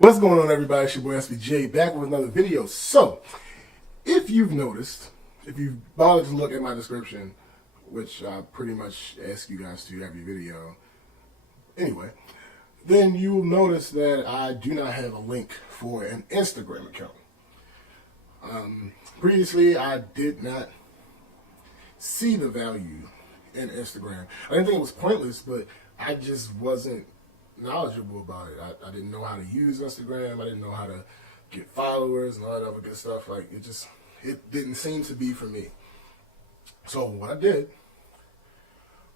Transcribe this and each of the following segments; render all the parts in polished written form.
What's going on, everybody? It's your boy SBJ back with another video. So, if you've noticed, if you've bothered to look at my description, which I pretty much ask you guys to every video anyway, then you will notice that I do not have a link for an Instagram account. Previously, I did not see the value in Instagram. I didn't think it was pointless, but I just wasn't knowledgeable about it. I didn't know how to use Instagram. I didn't know how to get followers and all that other good stuff. Like, it didn't seem to be for me. So what I did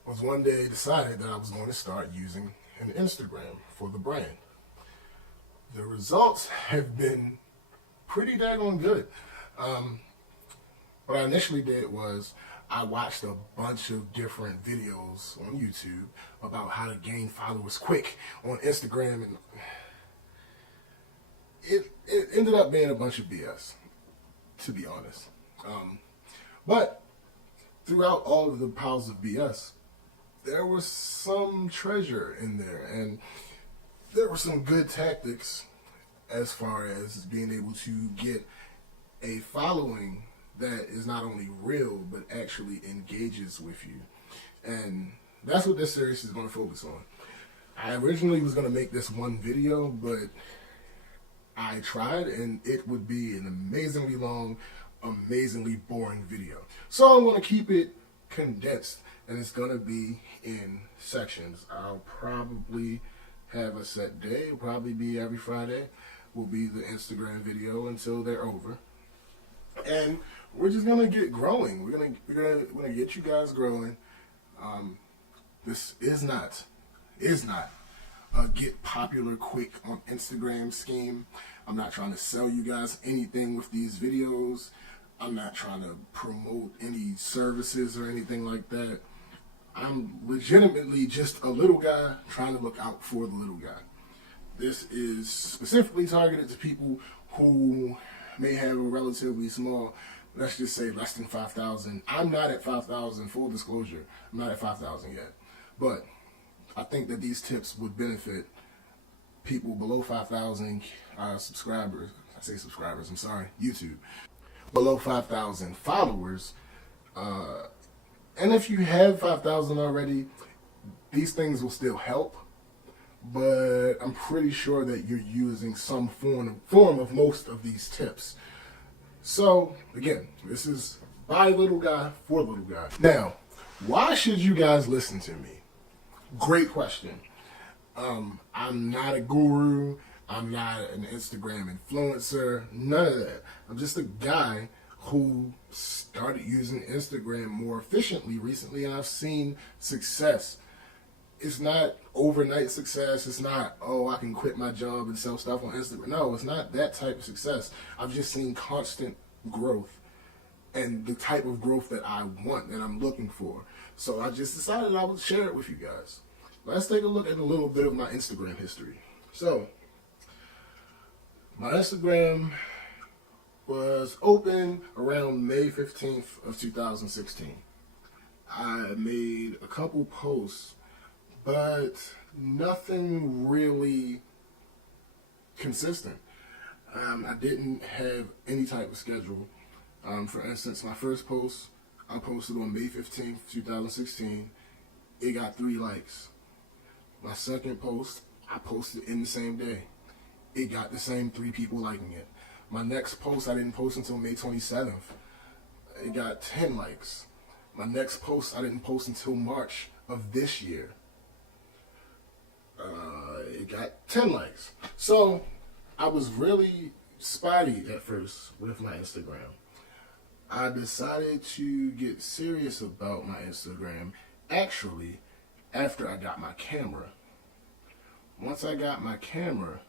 was one day decided that I was going to start using an Instagram for the brand. The results have been pretty daggone good. What I initially did was I watched a bunch of different videos on YouTube about how to gain followers quick on Instagram, and it ended up being a bunch of BS, to be honest. But throughout all of the piles of BS, there was some treasure in there, and there were some good tactics as far as being able to get a following that is not only real, but actually engages with you. And that's what this series is going to focus on. I originally was going to make this one video, but I tried, and it would be an amazingly long, amazingly boring video. So I'm going to keep it condensed, and it's going to be in sections. I'll probably have a set day. It'll probably be every Friday will be the Instagram video until they're over. And we're just gonna get growing. We're gonna get you guys growing. This is not a get popular quick on Instagram scheme. I'm not trying to sell you guys anything with these videos. I'm not trying to promote any services or anything like that. I'm legitimately just a little guy trying to look out for the little guy. This is specifically targeted to people who may have a relatively small, let's just say less than 5,000. I'm not at 5,000, full disclosure. I'm not at 5,000 yet. But I think that these tips would benefit people below 5,000 subscribers. I say subscribers, I'm sorry, YouTube. Below 5,000 followers. And if you have 5,000 already, these things will still help. But I'm pretty sure that you're using some form of most of these tips. So, again, this is by little guy for little guy. Now, why should you guys listen to me? Great question. I'm not a guru. I'm not an Instagram influencer. None of that. I'm just a guy who started using Instagram more efficiently recently, and I've seen success. It's not overnight success. It's not, oh, I can quit my job and sell stuff on Instagram. No, it's not that type of success. I've just seen constant growth and the type of growth that I want, that I'm looking for. So I just decided I would share it with you guys. Let's take a look at a little bit of my Instagram history. So, my Instagram was open around May 15th of 2016. I made a couple posts, but nothing really consistent. I didn't have any type of schedule. For instance, my first post, I posted on May 15th, 2016. It got 3 likes. My second post, I posted in the same day. It got the same 3 people liking it. My next post, I didn't post until May 27th. It got 10 likes. My next post, I didn't post until March of this year. It got 10 likes. So I was really spotty at first with my Instagram. I decided to get serious about my Instagram actually after I got my camera. Once I got my camera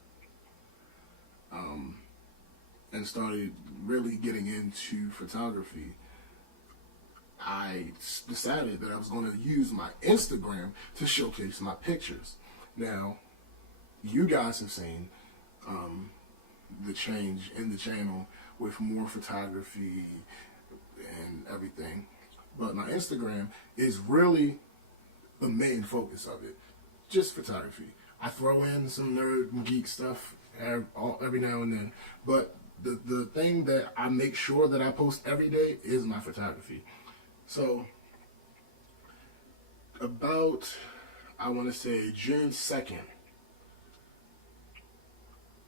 and started really getting into photography, I decided that I was going to use my Instagram to showcase my pictures. Now, you guys have seen the change in the channel with more photography and everything. But my Instagram is really the main focus of it. Just photography. I throw in some nerd and geek stuff every now and then. But the thing that I make sure that I post every day is my photography. So about, I want to say June 2nd,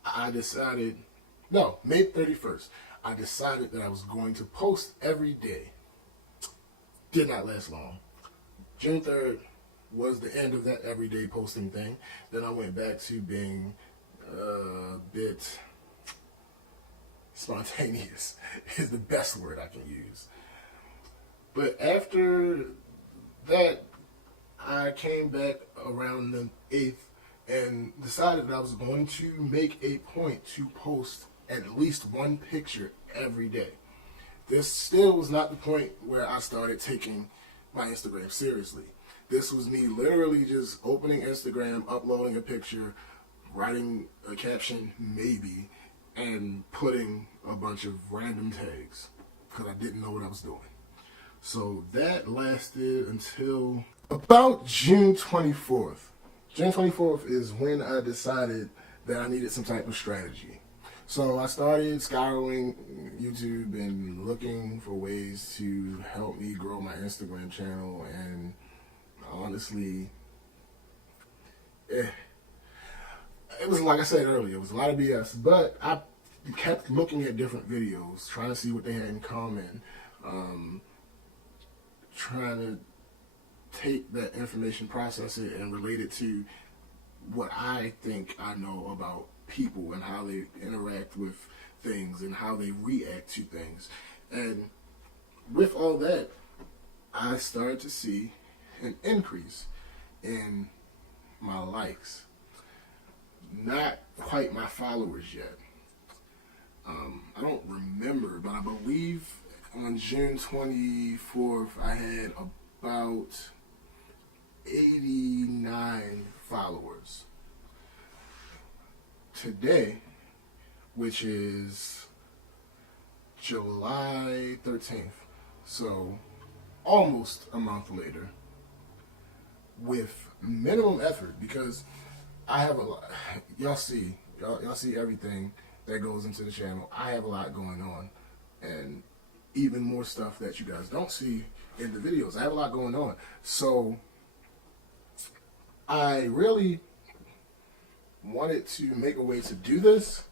I decided, no, May 31st, I decided that I was going to post every day. Did not last long. June 3rd was the end of that everyday posting thing. Then I went back to being a bit spontaneous is the best word I can use. But after that, I came back around the 8th and decided that I was going to make a point to post at least one picture every day. This still was not the point where I started taking my Instagram seriously. This was me literally just opening Instagram, uploading a picture, writing a caption, maybe, and putting a bunch of random tags because I didn't know what I was doing. So that lasted until about June 24th. June 24th is when I decided that I needed some type of strategy. So I started scouring YouTube and looking for ways to help me grow my Instagram channel, and honestly, it was, like I said earlier, it was a lot of BS, but I kept looking at different videos, trying to see what they had in common, trying to take that information, process it, and relate it to what I think I know about people and how they interact with things and how they react to things. And with all that, I started to see an increase in my likes. Not quite my followers yet. I don't remember, but I believe on June 24th I had about 89 followers. Today, which is July 13th, so almost a month later, with minimum effort, because I have a lot. Y'all see everything that goes into the channel. I have a lot going on, and even more stuff that you guys don't see in the videos. I have a lot going on, so I really wanted to make a way to do this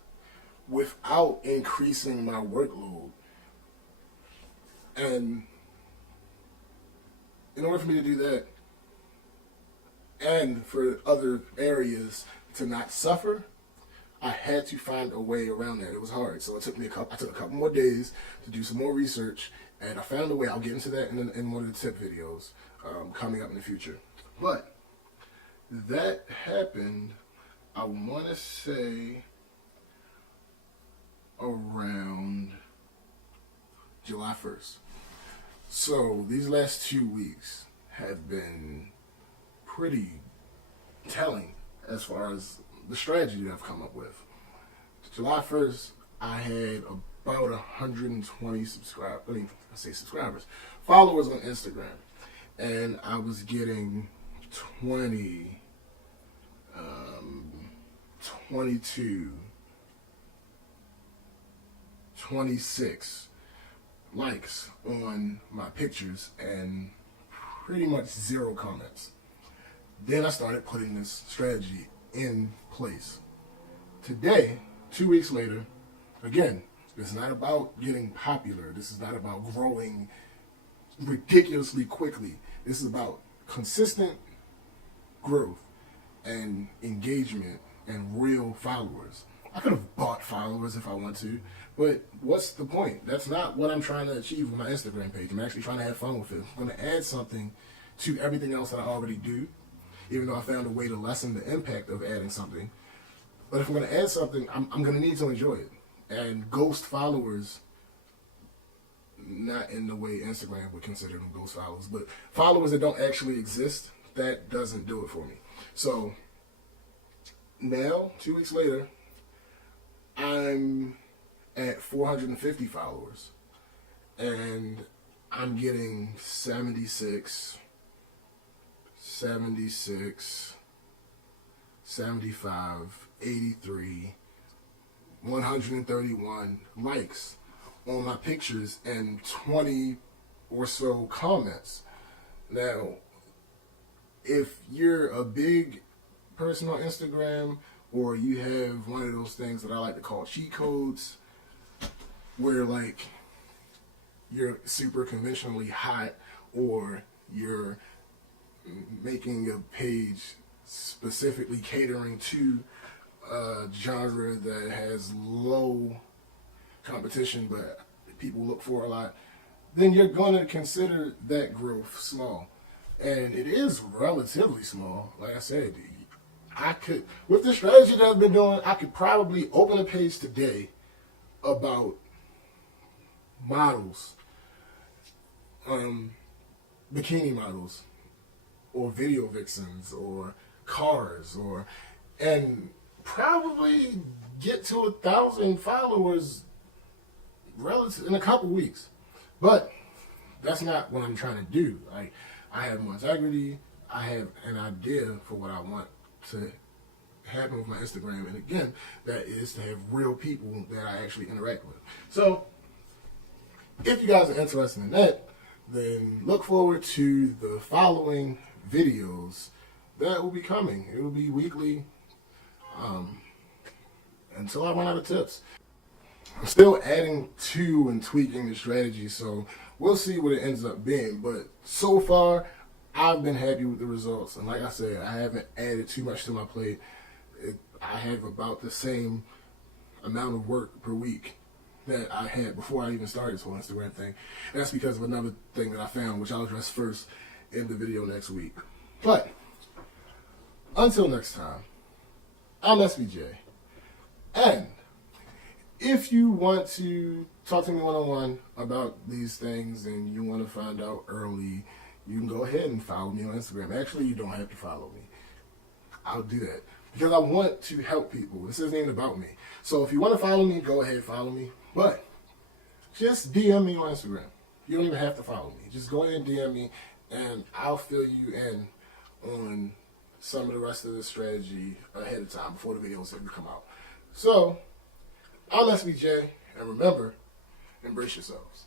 without increasing my workload. And in order for me to do that, and for other areas to not suffer, I had to find a way around that. It was hard, so I took a couple more days to do some more research, and I found a way. I'll get into that in one of the tip videos coming up in the future. But that happened, I want to say, around July 1st. So these last 2 weeks have been pretty telling as far as the strategy that I've come up with. July 1st, I had about 120 followers on Instagram, and I was getting 22, 26 likes on my pictures and pretty much 0 comments. Then I started putting this strategy in place. Today, 2 weeks later, again, it's not about getting popular. This is not about growing ridiculously quickly. This is about consistent growth and engagement and real followers. I could have bought followers if I want to, but what's the point? That's not what I'm trying to achieve with my Instagram page. I'm actually trying to have fun with it. I'm going to add something to everything else that I already do, even though I found a way to lessen the impact of adding something. But if I'm going to add something, I'm going to need to enjoy it. And ghost followers, not in the way Instagram would consider them ghost followers, but followers that don't actually exist, that doesn't do it for me. So now, 2 weeks later, I'm at 450 followers, and I'm getting 76, 75, 83, 131 likes on my pictures and 20 or so comments. Now, if you're a big person on Instagram, or you have one of those things that I like to call cheat codes, where like you're super conventionally hot, or you're making a page specifically catering to a genre that has low competition but people look for a lot, then you're going to consider that growth small. And it is relatively small. Like I said, I could, with the strategy that I've been doing, I could probably open a page today about models, bikini models, or video vixens, or cars, and probably get to 1,000 followers in a couple weeks. But that's not what I'm trying to do. Like, I have more integrity. I have an idea for what I want to happen with my Instagram, and again, that is to have real people that I actually interact with. So, if you guys are interested in that, then look forward to the following videos that will be coming. It will be weekly until I run out of tips. I'm still adding to and tweaking the strategy, so we'll see what it ends up being. But so far, I've been happy with the results. And like I said, I haven't added too much to my plate. I have about the same amount of work per week that I had before I even started this whole Instagram thing. And that's because of another thing that I found, which I'll address first in the video next week. But until next time, I'm SBJ. And if you want to talk to me one-on-one about these things and you want to find out early, you can go ahead and follow me on Instagram. Actually, you don't have to follow me. I'll do that because I want to help people. This isn't even about me. So if you want to follow me, go ahead and follow me. But just DM me on Instagram. You don't even have to follow me. Just go ahead and DM me, and I'll fill you in on some of the rest of the strategy ahead of time before the videos ever come out. So, I'm SBJ, and remember, embrace yourselves.